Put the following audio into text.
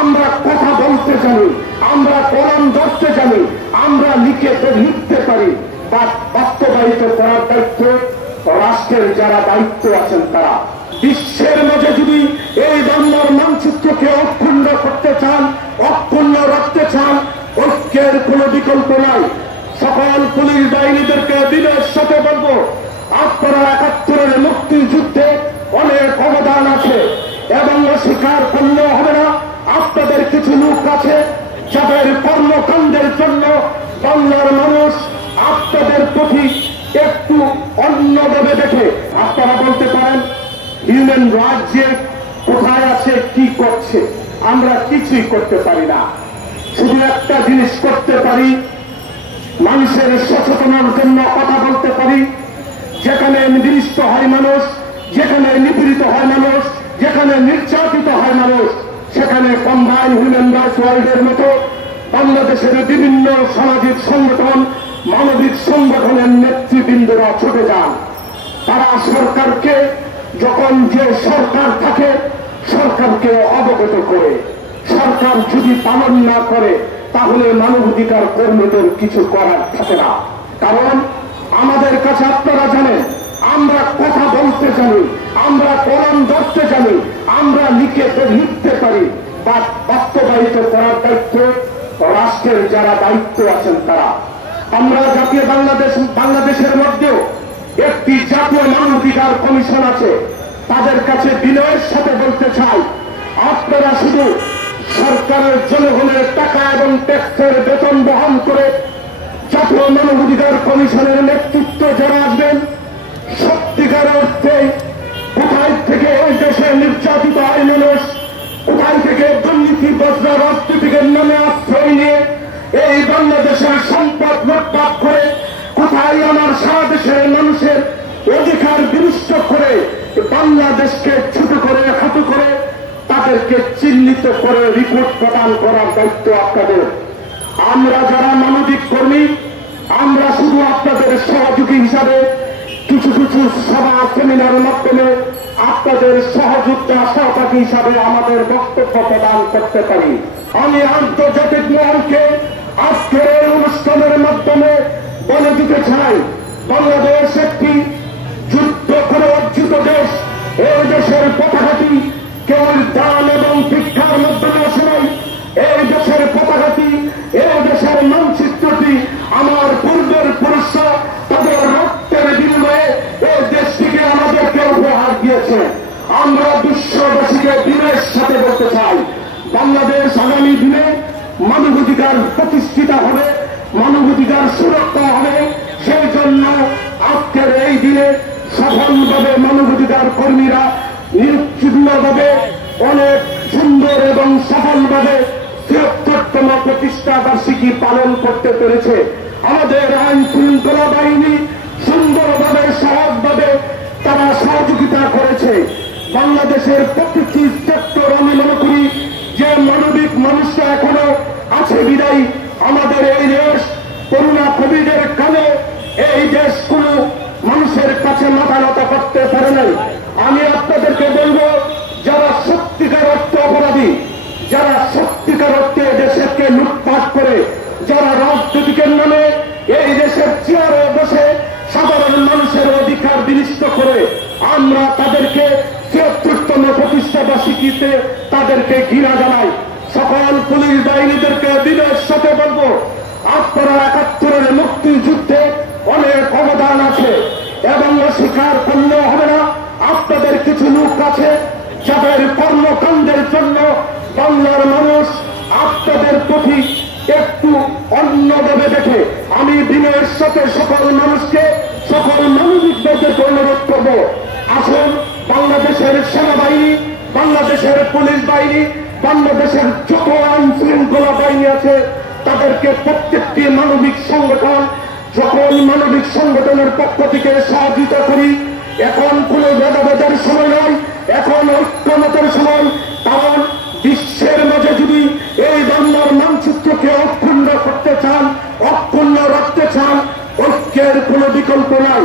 আমরা কথা বলতে জানি, আমরা কলম ধরতে জানি, আমরা লিখতে পারি, বা বাস্তবায়িত করার দায়িত্ব রাষ্ট্রের যারা দায়িত্ব আছেন তারা। বিশ্বের মাঝে যদি এই বাংলার মানচিত্রকে অক্ষুণ্ণ করতে চান, অক্ষুণ্ণ রাখতে চান, ঐক্যের কোনো বিকল্প নাই। সকল পুলিশ বাহিনীদেরকে দিনের সাথে বলবো, আপনারা ৭১-এর মুক্তিযুদ্ধে অনেক অবদান আছে এবং অস্বীকার করলেও হবে না। আপনাদের কিছু লোক আছে যাদের কর্মকাণ্ডের জন্য বাংলার মানুষ আপনাদের প্রতি একটু অন্যভাবে দেখে। আপনারা বলতে পারেন হিউম্যান রাইটস যে কোথায় আছে, কি করছে, আমরা কিছুই করতে পারি না। শুধু একটা জিনিস করতে পারি, মানুষের সচেতনার জন্য কথা বলতে পারি। যেখানে নিপীড়িত হয় মানুষ, যেখানে নিপীড়িত হয় মানুষ, যেখানে নির্যাতিত হয় মানুষ, সেখানে কম্বাইন হিউম্যান রাইটস ওয়ার্ল্ডের মতো বাংলাদেশের বিভিন্ন সামাজিক সংগঠন, মানবিক সংগঠনের নেতৃবৃন্দরা ছুটে যান। তারা সরকারকে, যখন যে সরকার থাকে, সরকারকে অবগত করে। সরকার যদি পালন না করে তাহলে মানবাধিকার কর্মীদের কিছু করার থাকে না। কারণ আমাদের কাছে আপনারা জানেন, আমরা কথা বলতে জানি, আমরা কলম ধরতে জানি, আমরা লিখতে পারি, বা বাস্তবায়িত করার দায়িত্ব রাষ্ট্রের যারা দায়িত্ব আছেন তারা। আমরা জাতীয় বাংলাদেশের মধ্যেও একটি জাতীয় মানবাধিকার কমিশন আছে। তাদের কাছে বিনয়ের সাথে বলতে চাই, আপনারা শুধু সরকারের জনগণের টাকা এবং ট্যাক্সের বেতন বহন করে জাতীয় মানবাধিকার কমিশনের নেতৃত্ব যারা আসবেন, সত্যিকার অর্থে কোথায় থেকে ওই দেশে নির্যাতিত হয় মানুষ, কোথায় থেকে দুর্নীতি বজ্র রাজনীতিকের নামে আশ্রয় নিয়ে এই বাংলাদেশের সম্পদ লুটপাট করে, কোথায় আমার সারা দেশের মানুষের অধিকার বিনষ্ট করে বাংলাদেশকে ছোট করে, খাটো করে, তাদেরকে চিহ্নিত করে রিপোর্ট প্রদান করার দায়িত্ব আপনাদের। আমরা যারা মানবিক কর্মী, আমরা শুধু আপনাদের সহযোগী হিসাবে কিছু কিছু সভা সেমিনারের মাধ্যমে আপনাদের সহযোগিতা সহপাঠী হিসাবে আমাদের বক্তব্য প্রদান করতে পারি। আমি আন্তর্জাতিক মহলকে আজকের এই অনুষ্ঠানের মাধ্যমে বলে দিতে চাই, বাংলাদেশ একটি যুদ্ধ করে অর্জিত দেশ। এই দেশের পতাকাটি কেবল দান এবং ভিক্ষার মাধ্যমে আসে নাই। এই দেশের পতাকাটি, এই দেশের মানচিত্রটি আমার পূর্বের পুরুষরা তাদের রক্তের বিনিময়ে এই দেশটিকে আমাদেরকে উপহার দিয়েছে। আমরা বিশ্ববাসীকে বিনয়ের সাথে বলতে চাই, বাংলাদেশ আগামী দিনে মানবাধিকার প্রতিষ্ঠিত হবে, মানবাধিকার সুরক্ষা হবে। সেই জন্য আজকের এই দিনে সফলভাবে মানবাধিকার কর্মীরা নিরুচ্ছিন্নভাবে অনেক সুন্দর এবং সফলভাবে ৭৩তম প্রতিষ্ঠা বার্ষিকী পালন করতে পেরেছে। আমাদের আইন শৃঙ্খলা বাহিনী সুন্দরভাবে, সহজভাবে তারা সহযোগিতা করেছে। বাংলাদেশের প্রত্যেকটি সেক্টর আমি মনে করি যে মানবিক মানুষরা এখনো আছে বিদায়ী আমাদের এই দেশ করোনা কোভিডের কালে এই দেশ কোনো মানুষের কাছে মাথা নত করতে পারে নাই। আমি আপনাদেরকে বলবো, যারা সত্যিকার অর্থে অপরাধী, যারা সত্যিকার অর্থে দেশকে লুটপাট করে, যারা রাজনীতিকের নামে এই দেশের চেয়ারে বসে সাধারণ মানুষের অধিকার বিনষ্ট করে, আমরা তাদেরকে ৭৩তম প্রতিষ্ঠা বার্ষিকীতে তাদেরকে ঘৃণা জানাই। সকল পুলিশ বাহিনীদেরকে দিনের সাথে বলবো, আপনারা ৭১-এর মুক্তিযুদ্ধে অনেক অবদান আছে এবং অস্বীকার করলেও হবে না। আপনাদের কিছু লোক আছে যাদের কর্মকাণ্ডের জন্য বাংলার মানুষ আপনাদের প্রতি একটু অন্যভাবে দেখে। আমি বিনয়ের সাথে সকল মানুষকে, সকল মানবিকদেরকে অনুরোধ করব, আসুন বাংলাদেশের সেনাবাহিনী, বাংলাদেশের পুলিশ বাহিনী, বাংলাদেশের যত আইন শৃঙ্খলা বাহিনী আছে তাদেরকে প্রত্যেকটি মানবিক সংগঠন, যখন মানবিক সংগঠনের পক্ষ থেকে সহযোগিতা করি। এখন কোন ভেদাভেদের সময় নয়, এখন ঐক্যমতের সময়। কারণ বিশ্বের মাঝে যদি এই বাংলার মানচিত্রকে অক্ষুণ্ণ করতে চান, অক্ষুণ্ণ রাখতে চান, ঐক্যের কোন বিকল্প নাই।